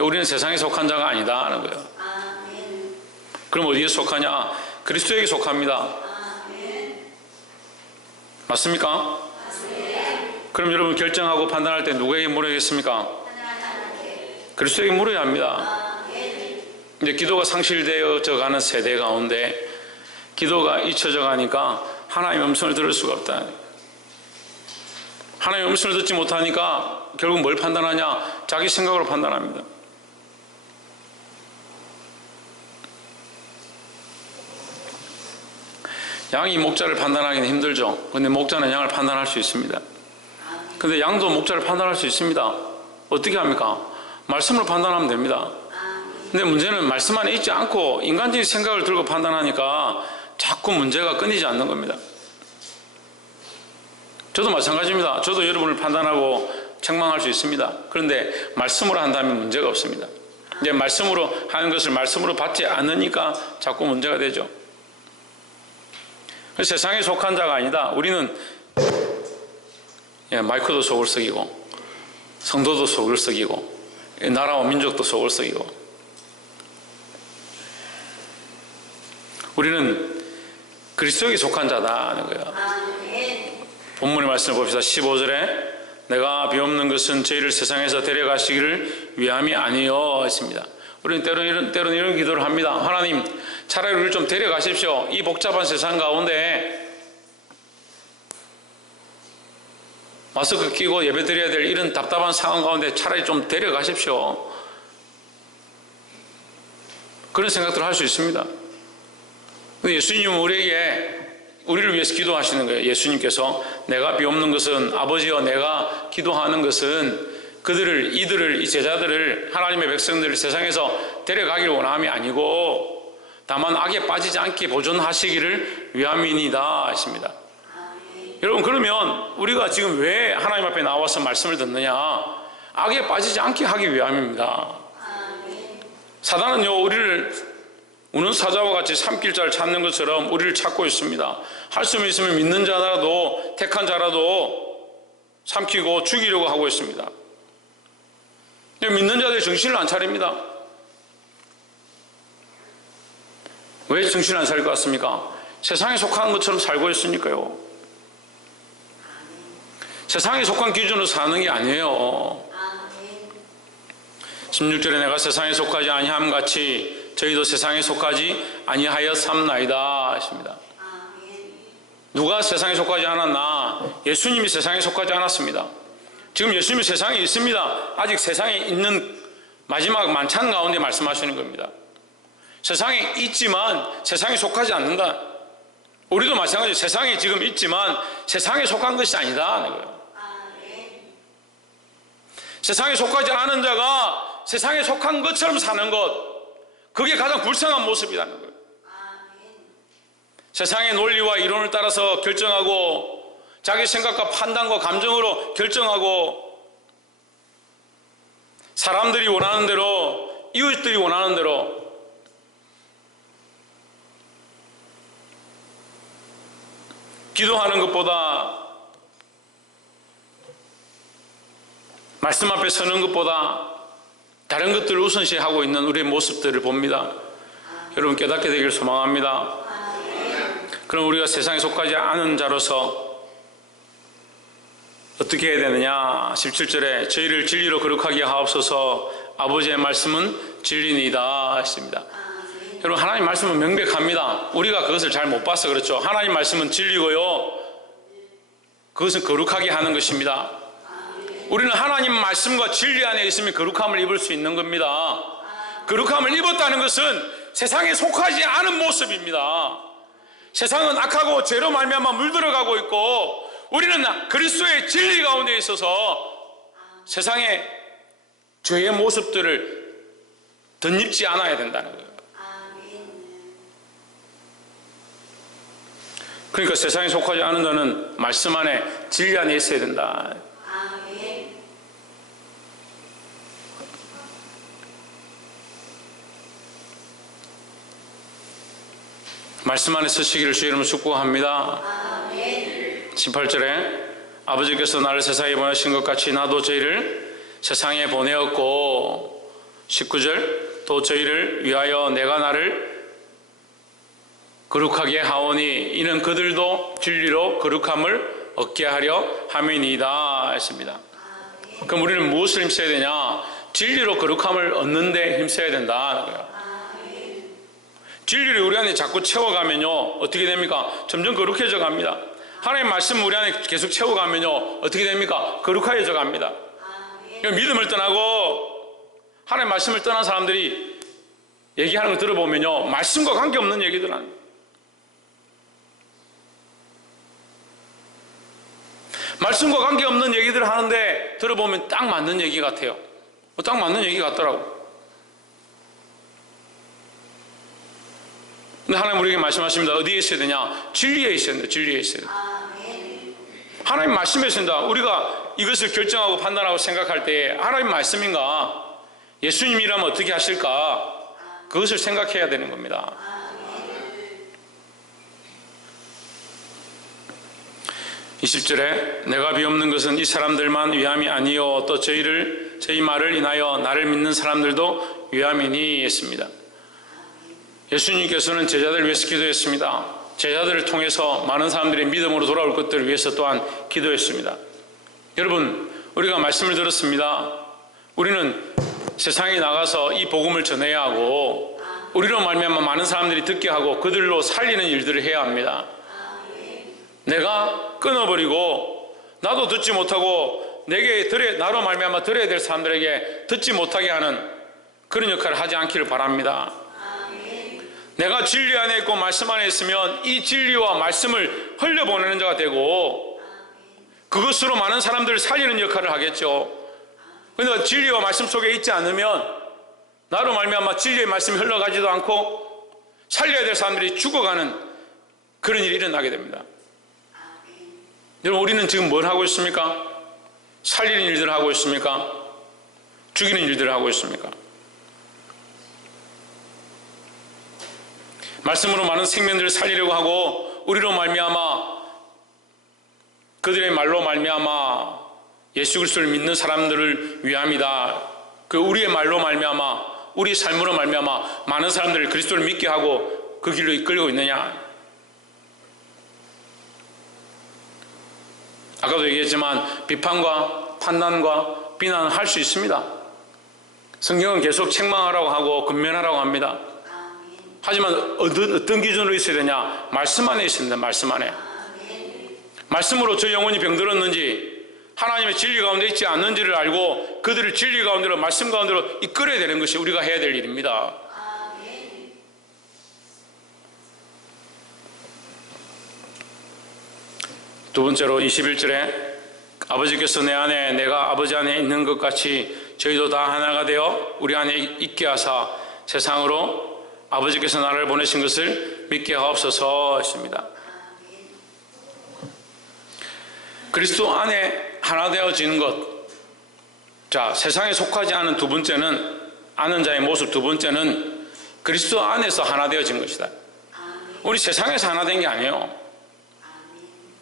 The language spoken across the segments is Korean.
우리는 세상에 속한 자가 아니다 하는 거예요. 그럼 어디에 속하냐? 그리스도에게 속합니다. 맞습니까? 그럼 여러분 결정하고 판단할 때 누구에게 물어야겠습니까? 그리스도에게 물어야 합니다. 이제 기도가 상실되어져 가는 세대 가운데 기도가 잊혀져 가니까 하나님의 음성을 들을 수가 없다. 하나님의 음성을 듣지 못하니까 결국 뭘 판단하냐? 자기 생각으로 판단합니다. 양이 목자를 판단하기는 힘들죠. 근데 목자는 양을 판단할 수 있습니다. 근데 양도 목자를 판단할 수 있습니다. 어떻게 합니까? 말씀으로 판단하면 됩니다. 근데 문제는 말씀 안에 있지 않고 인간적인 생각을 들고 판단하니까 자꾸 문제가 끊이지 않는 겁니다. 저도 마찬가지입니다. 저도 여러분을 판단하고 책망할 수 있습니다. 그런데 말씀으로 한다면 문제가 없습니다. 이제 말씀으로 하는 것을 말씀으로 받지 않으니까 자꾸 문제가 되죠. 세상에 속한 자가 아니다. 우리는 마이크도 속을 썩이고 성도도 속을 썩이고 나라와 민족도 속을 썩이고 우리는 그리스도에게 속한 자다 하는 거예요. 본문의 말씀을 봅시다. 15절에 내가 비옵는 것은 저희를 세상에서 데려가시기를 위함이 아니요 했습니다. 우리는 때로는 이런 기도를 합니다. 하나님, 차라리 우리를 좀 데려가십시오. 이 복잡한 세상 가운데 마스크 끼고 예배 드려야 될 이런 답답한 상황 가운데 차라리 좀 데려가십시오. 그런 생각들을 할 수 있습니다. 근데 예수님은 우리를 위해서 기도하시는 거예요. 예수님께서 내가 비옵는 것은 아버지여 내가 기도하는 것은 이들을 이 제자들을 하나님의 백성들을 세상에서 데려가기를 원함이 아니고 다만 악에 빠지지 않게 보존하시기를 위함이니이다 하십니다. 여러분 그러면 우리가 지금 왜 하나님 앞에 나와서 말씀을 듣느냐? 악에 빠지지 않게 하기 위함입니다. 사단은요 우리를 우는 사자와 같이 삼킬자를 찾는 것처럼 우리를 찾고 있습니다. 할 수 있으면 믿는 자라도 택한 자라도 삼키고 죽이려고 하고 있습니다. 믿는 자들의 정신을 안 차립니다. 왜 정신을 안 차릴 것 같습니까? 세상에 속한 것처럼 살고 있으니까요. 세상에 속한 기준으로 사는 게 아니에요. 16절에 내가 세상에 속하지 아니함 같이 저희도 세상에 속하지 아니하였삼나이다 하십니다. 누가 세상에 속하지 않았나? 예수님이 세상에 속하지 않았습니다. 지금 예수님이 세상에 있습니다. 아직 세상에 있는 마지막 만찬 가운데 말씀하시는 겁니다. 세상에 있지만 세상에 속하지 않는다. 우리도 마찬가지로 세상에 지금 있지만 세상에 속한 것이 아니다 하는 거예요. 세상에 속하지 않은 자가 세상에 속한 것처럼 사는 것, 그게 가장 불쌍한 모습이라는 거예요. 세상의 논리와 이론을 따라서 결정하고 자기 생각과 판단과 감정으로 결정하고 사람들이 원하는 대로, 이웃들이 원하는 대로 기도하는 것보다, 말씀 앞에 서는 것보다 다른 것들을 우선시하고 있는 우리의 모습들을 봅니다. 여러분 깨닫게 되기를 소망합니다. 그럼 우리가 세상에 속하지 않은 자로서 어떻게 해야 되느냐? 17절에 저희를 진리로 거룩하게 하옵소서. 아버지의 말씀은 진리니이다 했습니다. 여러분 하나님 말씀은 명백합니다. 우리가 그것을 잘 못 봐서 그렇죠. 하나님 말씀은 진리고요, 그것은 거룩하게 하는 것입니다. 우리는 하나님 말씀과 진리 안에 있으면 거룩함을 입을 수 있는 겁니다. 거룩함을 입었다는 것은 세상에 속하지 않은 모습입니다. 세상은 악하고 죄로 말미암아 물들어가고 있고 우리는 그리스도의 진리 가운데 있어서 세상의 죄의 모습들을 덧입지 않아야 된다는 거예요. 그러니까 세상에 속하지 않은 자는 말씀 안에 진리 안에 있어야 된다. 말씀 안에 서시기를 주의 이름으로 축복합니다. 18절에 아버지께서 나를 세상에 보내신 것 같이 나도 저희를 세상에 보내었고 19절 또 저희를 위하여 내가 나를 거룩하게 하오니 이는 그들도 진리로 거룩함을 얻게 하려 함이니이다 했습니다. 그럼 우리는 무엇을 힘써야 되냐? 진리로 거룩함을 얻는데 힘써야 된다. 진리를 우리 안에 자꾸 채워가면요 어떻게 됩니까? 점점 거룩해져 갑니다. 하나님 말씀 우리 안에 계속 채워가면요 어떻게 됩니까? 거룩해져 갑니다. 믿음을 떠나고 하나님 말씀을 떠난 사람들이 얘기하는 거 들어보면요 말씀과 관계없는 얘기들 합니다. 말씀과 관계없는 얘기들을 하는데 들어보면 딱 맞는 얘기 같아요. 딱 맞는 얘기 같더라고. 근데 하나님 우리에게 말씀하십니다. 어디에 있어야 되냐? 진리에 있어야 된다. 진리에 있어야 된다. 하나님 말씀에 있어야 된다. 우리가 이것을 결정하고 판단하고 생각할 때 하나님 말씀인가? 예수님이라면 어떻게 하실까? 그것을 생각해야 되는 겁니다. 20절에 내가 비옵는 것은 이 사람들만 위함이 아니요 또 저희 말을 인하여 나를 믿는 사람들도 위함이니 했습니다. 예수님께서는 제자들을 위해서 기도했습니다. 제자들을 통해서 많은 사람들이 믿음으로 돌아올 것들을 위해서 또한 기도했습니다. 여러분 우리가 말씀을 들었습니다. 우리는 세상에 나가서 이 복음을 전해야 하고 우리로 말미암아 많은 사람들이 듣게 하고 그들로 살리는 일들을 해야 합니다. 내가 끊어버리고 나도 듣지 못하고 나로 말미암아 들어야 될 사람들에게 듣지 못하게 하는 그런 역할을 하지 않기를 바랍니다. 내가 진리 안에 있고 말씀 안에 있으면 이 진리와 말씀을 흘려보내는 자가 되고 그것으로 많은 사람들을 살리는 역할을 하겠죠. 그런데 진리와 말씀 속에 있지 않으면 나로 말미암아 진리의 말씀이 흘러가지도 않고 살려야 될 사람들이 죽어가는 그런 일이 일어나게 됩니다. 여러분 우리는 지금 뭘 하고 있습니까? 살리는 일들을 하고 있습니까? 죽이는 일들을 하고 있습니까? 말씀으로 많은 생명들을 살리려고 하고 우리로 말미암아 그들의 말로 말미암아 예수 그리스도를 믿는 사람들을 위함이다. 그 우리의 말로 말미암아 우리 삶으로 말미암아 많은 사람들을 그리스도를 믿게 하고 그 길로 이끌고 있느냐? 아까도 얘기했지만 비판과 판단과 비난을 할 수 있습니다. 성경은 계속 책망하라고 하고 권면하라고 합니다. 하지만 어떤 기준으로 있어야 되냐? 말씀 안에 있어야 된다. 말씀 안에. 말씀으로 저 영혼이 병들었는지 하나님의 진리 가운데 있지 않는지를 알고 그들을 진리 가운데로 말씀 가운데로 이끌어야 되는 것이 우리가 해야 될 일입니다. 두 번째로 21절에 아버지께서 내 안에 내가 아버지 안에 있는 것 같이 저희도 다 하나가 되어 우리 안에 있게 하사 세상으로 아버지께서 나를 보내신 것을 믿게 하옵소서 했습니다. 그리스도 안에 하나 되어지는 것. 자, 세상에 속하지 않은 두 번째는 아는 자의 모습, 두 번째는 그리스도 안에서 하나 되어진 것이다. 우리 세상에서 하나 된 게 아니에요.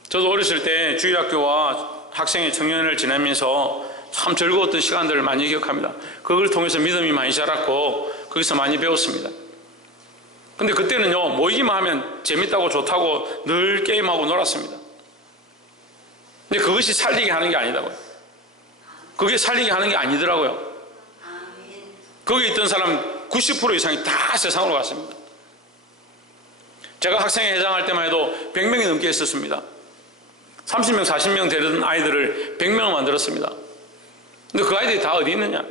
저도 어렸을 때 주일학교와 학생회 청년을 지내면서 참 즐거웠던 시간들을 많이 기억합니다. 그걸 통해서 믿음이 많이 자랐고 거기서 많이 배웠습니다. 근데 그때는요 모이기만 하면 재밌다고 좋다고 늘 게임하고 놀았습니다. 근데 그것이 살리게 하는 게 아니다고요. 그게 살리게 하는 게 아니더라고요. 거기 있던 사람 90% 이상이 다 세상으로 갔습니다. 제가 학생회 회장할 때만 해도 100명이 넘게 했었습니다. 30명, 40명 되던 아이들을 100명을 만들었습니다. 근데 그 아이들이 다 어디 있느냐?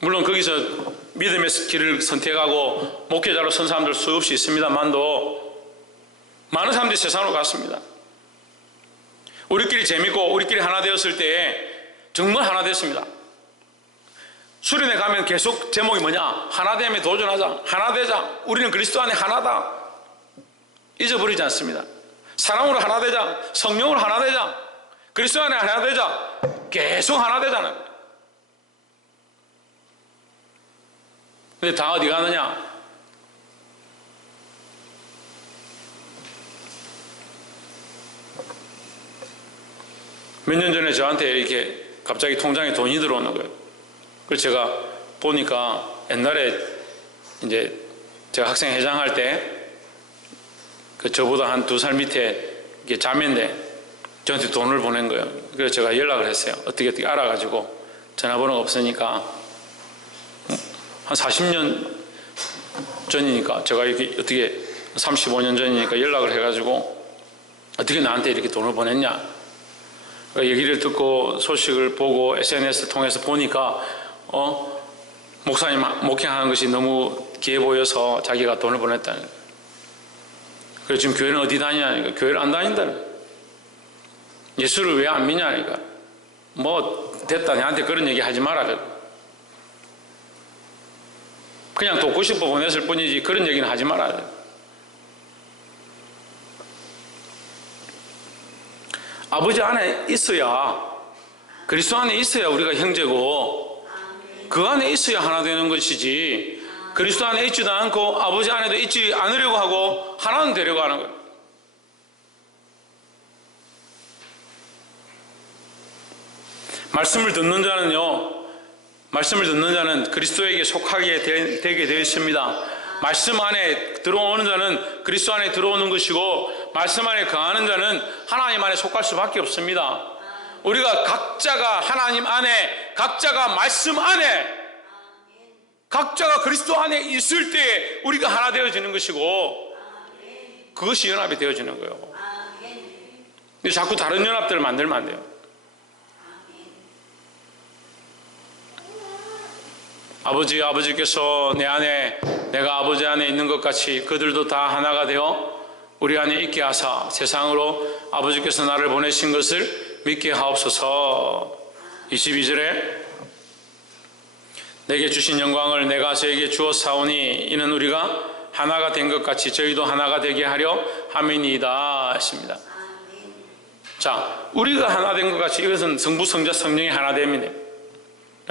물론 거기서 믿음의 길을 선택하고 목회자로 선 사람들 수없이 있습니다만도 많은 사람들이 세상으로 갔습니다. 우리끼리 재밌고 우리끼리 하나 되었을 때 정말 하나 됐습니다. 수련회 가면 계속 제목이 뭐냐? 하나됨에 도전하자. 하나 되자. 우리는 그리스도 안에 하나다. 잊어버리지 않습니다. 사랑으로 하나 되자. 성령으로 하나 되자. 그리스도 안에 하나 되자. 계속 하나 되잖아요. 근데 다 어디 가느냐? 몇 년 전에 저한테 이렇게 갑자기 통장에 돈이 들어오는 거예요. 그래서 제가 보니까 옛날에 이제 제가 학생 회장할 때 그 저보다 한 2살 밑에 이게 자매인데 저한테 돈을 보낸 거예요. 그래서 제가 연락을 했어요. 어떻게 알아가지고 전화번호가 없으니까 한 40년 전이니까 제가 이렇게 어떻게 35년 전이니까 연락을 해가지고 어떻게 나한테 이렇게 돈을 보냈냐. 얘기를 듣고 소식을 보고 SNS 통해서 보니까 목사님 목회하는 것이 너무 귀해 보여서 자기가 돈을 보냈다는 거예요. 그래서 지금 교회는 어디 다니냐니까 교회를 안 다닌다는 거예요. 예수를 왜 안 믿냐니까 뭐 됐다 나한테 그런 얘기 하지 마라. 그냥 돕고 싶어 보냈을 뿐이지 그런 얘기는 하지 마라. 아버지 안에 있어야 그리스도 안에 있어야 우리가 형제고 그 안에 있어야 하나 되는 것이지 그리스도 안에 있지도 않고 아버지 안에도 있지 않으려고 하고 하나는 되려고 하는 거예요. 말씀을 듣는 자는 그리스도에게 속하게 되게 되어 있습니다. 말씀 안에 들어오는 자는 그리스도 안에 들어오는 것이고 말씀 안에 거하는 자는 하나님 안에 속할 수밖에 없습니다. 우리가 각자가 하나님 안에 각자가 말씀 안에 각자가 그리스도 안에 있을 때 우리가 하나 되어지는 것이고 그것이 연합이 되어지는 거예요. 근데 자꾸 다른 연합들을 만들면 안 돼요. 아버지께서 내 안에 내가 아버지 안에 있는 것 같이 그들도 다 하나가 되어 우리 안에 있게 하사 세상으로 아버지께서 나를 보내신 것을 믿게 하옵소서. 22절에 내게 주신 영광을 내가 저에게 주었사오니 이는 우리가 하나가 된 것 같이 저희도 하나가 되게 하려 함이니이다 했습니다. 자, 우리가 하나 된 것 같이 이것은 성부 성자 성령이 하나 됨이네.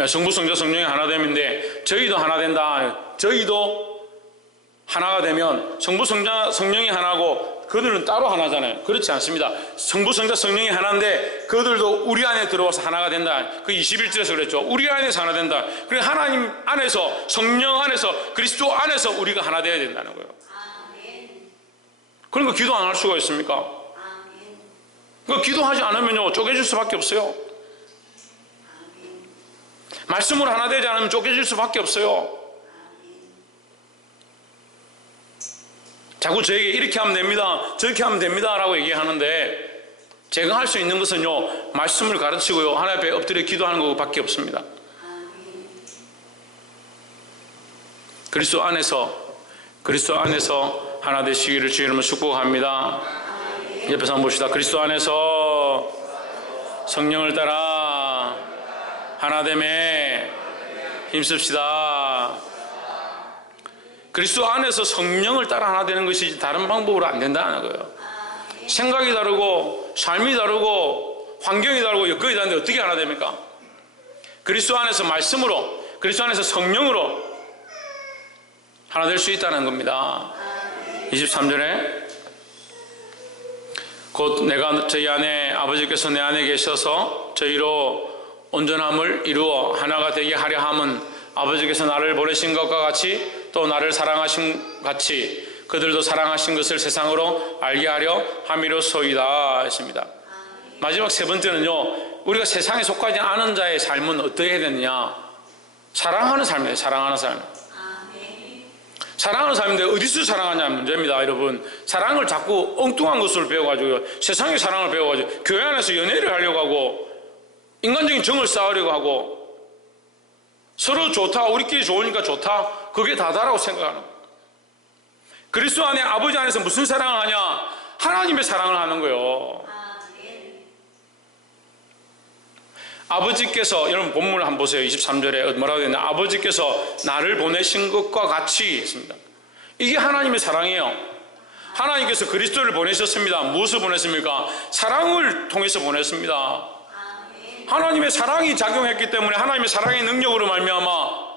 성부 성자 성령이 하나 됨인데 저희도 하나 된다. 저희도 하나가 되면 성부 성자 성령이 하나고 그들은 따로 하나잖아요. 그렇지 않습니다. 성부 성자 성령이 하나인데 그들도 우리 안에 들어와서 하나가 된다. 그 21절에서 그랬죠. 우리 안에서 하나 된다. 그래 하나님 안에서 성령 안에서 그리스도 안에서 우리가 하나 되어야 된다는 거예요. 그러니까 기도 안 할 수가 있습니까? 그러니까 기도하지 않으면요 쪼개질 수밖에 없어요. 말씀으로 하나 되지 않으면 쪼개질 수밖에 없어요. 자꾸 저에게 이렇게 하면 됩니다, 저렇게 하면 됩니다 라고 얘기하는데 제가 할 수 있는 것은요 말씀을 가르치고요 하나님 앞에 엎드려 기도하는 것밖에 없습니다. 그리스도 안에서 하나 되시기를 주의 이름으로 축복합니다. 옆에서 한번 봅시다. 그리스도 안에서 성령을 따라 하나됨에 힘씁시다. 그리스도 안에서 성령을 따라 하나 되는 것이지 다른 방법으로 안 된다는 거예요. 생각이 다르고 삶이 다르고 환경이 다르고 여건이 다른데 어떻게 하나 됩니까? 그리스도 안에서 말씀으로 그리스도 안에서 성령으로 하나 될 수 있다는 겁니다. 23절에 곧 내가 저희 안에 아버지께서 내 안에 계셔서 저희로 온전함을 이루어 하나가 되게 하려 함은 아버지께서 나를 보내신 것과 같이 또 나를 사랑하신 같이 그들도 사랑하신 것을 세상으로 알게 하려 함이로소이다 했습니다. 마지막 세 번째는요 우리가 세상에 속하지 않은 자의 삶은 어떻게 해야 되느냐? 사랑하는 삶이에요. 사랑하는 삶. 사랑하는 삶인데 어디서 사랑하냐는 문제입니다. 여러분 사랑을 자꾸 엉뚱한 것을 배워가지고 세상의 사랑을 배워가지고 교회 안에서 연애를 하려고 하고 인간적인 정을 쌓으려고 하고 서로 좋다 우리끼리 좋으니까 좋다 그게 다다라고 생각하는 거예요. 그리스도 안에 아버지 안에서 무슨 사랑을 하냐? 하나님의 사랑을 하는 거예요. 아버지께서 여러분 본문을 한번 보세요. 23절에 뭐라고 되어 있나? 아버지께서 나를 보내신 것과 같이 했습니다. 이게 하나님의 사랑이에요. 하나님께서 그리스도를 보내셨습니다. 무엇을 보냈습니까? 사랑을 통해서 보냈습니다. 하나님의 사랑이 작용했기 때문에 하나님의 사랑의 능력으로 말미암아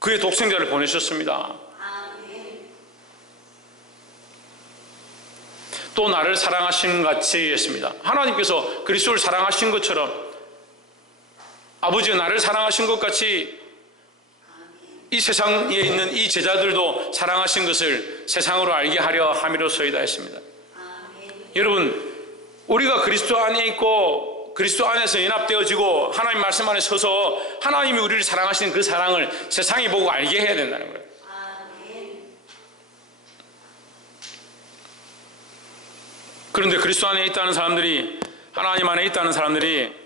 그의 독생자를 보내셨습니다. 또 나를 사랑하신 같이 했습니다. 하나님께서 그리스도를 사랑하신 것처럼 아버지가 나를 사랑하신 것 같이 이 세상에 있는 이 제자들도 사랑하신 것을 세상으로 알게 하려 함이로소이다 했습니다. 여러분, 우리가 그리스도 안에 있고 그리스도 안에서 연합되어지고 하나님 말씀 안에 서서 하나님이 우리를 사랑하시는 그 사랑을 세상이 보고 알게 해야 된다는 거예요. 그런데 그리스도 안에 있다는 사람들이, 하나님 안에 있다는 사람들이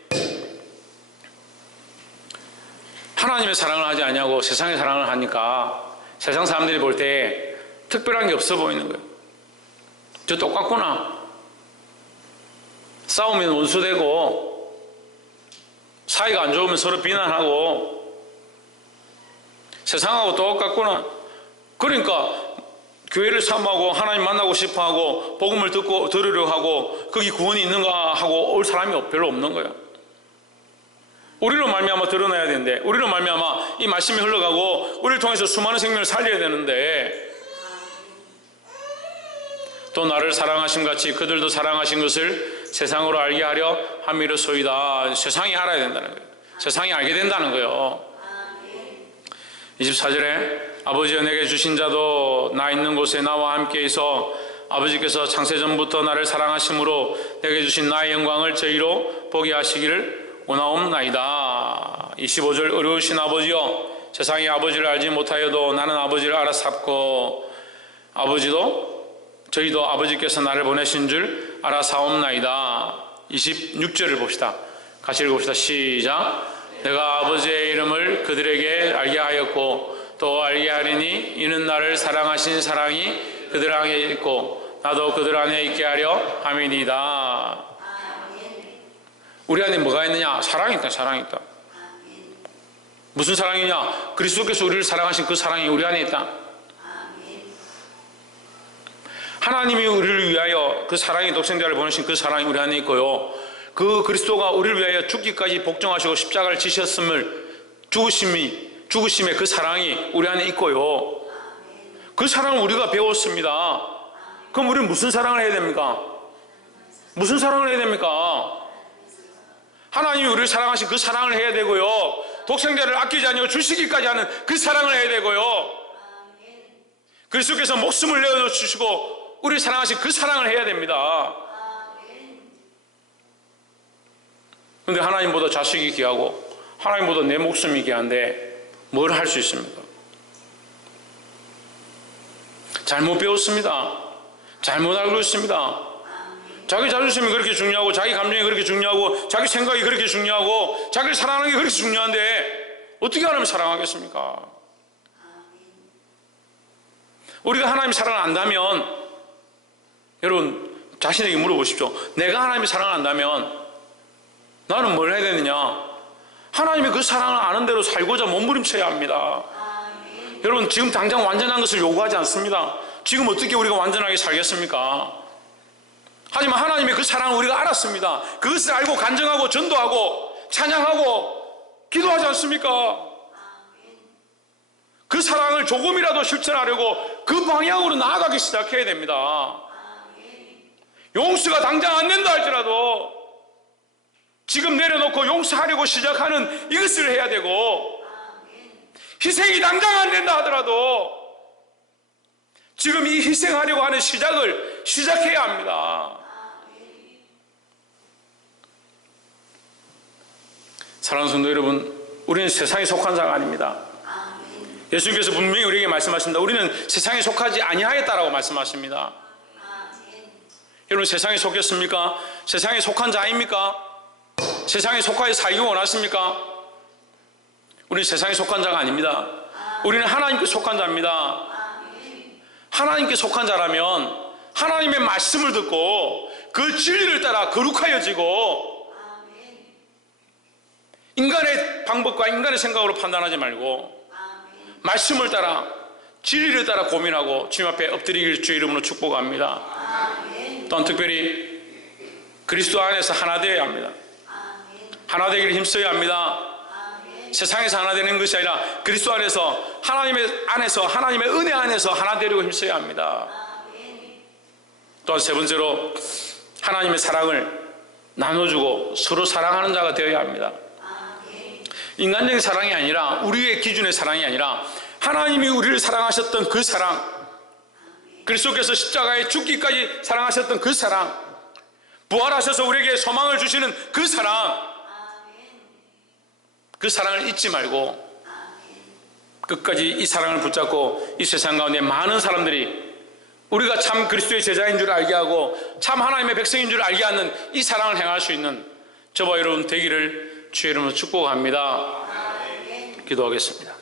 하나님의 사랑을 하지 않냐고 세상의 사랑을 하니까 세상 사람들이 볼 때 특별한 게 없어 보이는 거예요. 저 똑같구나. 싸우면 원수되고 사이가 안 좋으면 서로 비난하고 세상하고 똑같구나. 그러니까 교회를 사모하고 하나님 만나고 싶어하고 복음을 듣고 들으려 하고 거기 구원이 있는가 하고 올 사람이 별로 없는 거예요. 우리로 말미암아 드러나야 되는데, 우리로 말미암아 이 말씀이 흘러가고 우리를 통해서 수많은 생명을 살려야 되는데, 또 나를 사랑하신 같이 그들도 사랑하신 것을 세상으로 알게 하려 함이로소이다. 세상이 알아야 된다는 거예요. 세상이 알게 된다는 거예요. 24절에 아버지여 내게 주신 자도 나 있는 곳에 나와 함께 있어 아버지께서 창세전부터 나를 사랑하심으로 내게 주신 나의 영광을 저희로 보게 하시기를 원하옵나이다. 25절 어려우신 아버지여 세상이 아버지를 알지 못하여도 나는 아버지를 알아샀고 저희도 아버지께서 나를 보내신 줄 알아사옵나이다. 26절을 봅시다. 같이 읽어봅시다. 시작. 내가 아버지의 이름을 그들에게 알게 하였고 또 알게 하리니 이는 나를 사랑하신 사랑이 그들 안에 있고 나도 그들 안에 있게 하려 함이니이다. 우리 안에 뭐가 있느냐? 사랑이 있다. 사랑이 있다. 무슨 사랑이냐? 그리스도께서 우리를 사랑하신 그 사랑이 우리 안에 있다. 하나님이 우리를 위하여 그 사랑의 독생자를 보내신 그 사랑이 우리 안에 있고요, 그 그리스도가 우리를 위하여 죽기까지 복종하시고 십자가를 지셨음을 죽으심의 그 사랑이 우리 안에 있고요, 그 사랑을 우리가 배웠습니다. 그럼 우리는 무슨 사랑을 해야 됩니까? 무슨 사랑을 해야 됩니까? 하나님이 우리를 사랑하신 그 사랑을 해야 되고요, 독생자를 아끼지 않고 주시기까지 하는 그 사랑을 해야 되고요, 그리스도께서 목숨을 내어주시고 우리를 사랑하신 그 사랑을 해야 됩니다. 그런데 하나님보다 자식이 귀하고 하나님보다 내 목숨이 귀한데 뭘 할 수 있습니까? 잘못 배웠습니다. 잘못 알고 있습니다. 자기 자존심이 그렇게 중요하고 자기 감정이 그렇게 중요하고 자기 생각이 그렇게 중요하고 자기를 사랑하는 게 그렇게 중요한데 어떻게 하나님 사랑하겠습니까? 우리가 하나님 사랑을 안다면, 여러분 자신에게 물어보십시오. 내가 하나님의 사랑을 안다면 나는 뭘 해야 되느냐? 하나님의 그 사랑을 아는 대로 살고자 몸부림쳐야 합니다. 여러분 지금 당장 완전한 것을 요구하지 않습니다. 지금 어떻게 우리가 완전하게 살겠습니까? 하지만 하나님의 그 사랑을 우리가 알았습니다. 그것을 알고 간증하고 전도하고 찬양하고 기도하지 않습니까? 그 사랑을 조금이라도 실천하려고 그 방향으로 나아가기 시작해야 됩니다. 용서가 당장 안 된다 할지라도 지금 내려놓고 용서하려고 시작하는 이것을 해야 되고, 희생이 당장 안 된다 하더라도 지금 이 희생하려고 하는 시작을 시작해야 합니다. 사랑하는 성도 여러분, 우리는 세상에 속한 자가 아닙니다. 예수님께서 분명히 우리에게 말씀하십니다. 우리는 세상에 속하지 아니하였다라고 말씀하십니다. 여러분 세상에 속했습니까? 세상에 속한 자입니까? 세상에 속하여 살기 원하십니까? 우리는 세상에 속한 자가 아닙니다. 우리는 하나님께 속한 자입니다. 하나님께 속한 자라면 하나님의 말씀을 듣고 그 진리를 따라 거룩하여지고, 인간의 방법과 인간의 생각으로 판단하지 말고 말씀을 따라 진리를 따라 고민하고 주님 앞에 엎드리길 주의 이름으로 축복합니다. 또한 특별히 그리스도 안에서 하나 되어야 합니다. 하나 되기를 힘써야 합니다. 세상에서 하나 되는 것이 아니라 그리스도 안에서 하나님의 은혜 안에서 하나 되려고 힘써야 합니다. 또한 세 번째로 하나님의 사랑을 나눠주고 서로 사랑하는 자가 되어야 합니다. 인간적인 사랑이 아니라, 우리의 기준의 사랑이 아니라 하나님이 우리를 사랑하셨던 그 사랑, 그리스도께서 십자가에 죽기까지 사랑하셨던 그 사랑, 부활하셔서 우리에게 소망을 주시는 그 사랑, 그 사랑을 잊지 말고 끝까지 이 사랑을 붙잡고 이 세상 가운데 많은 사람들이 우리가 참 그리스도의 제자인 줄 알게 하고 참 하나님의 백성인 줄 알게 하는 이 사랑을 행할 수 있는 저와 여러분 되기를 주의 이름으로 축복합니다. 기도하겠습니다.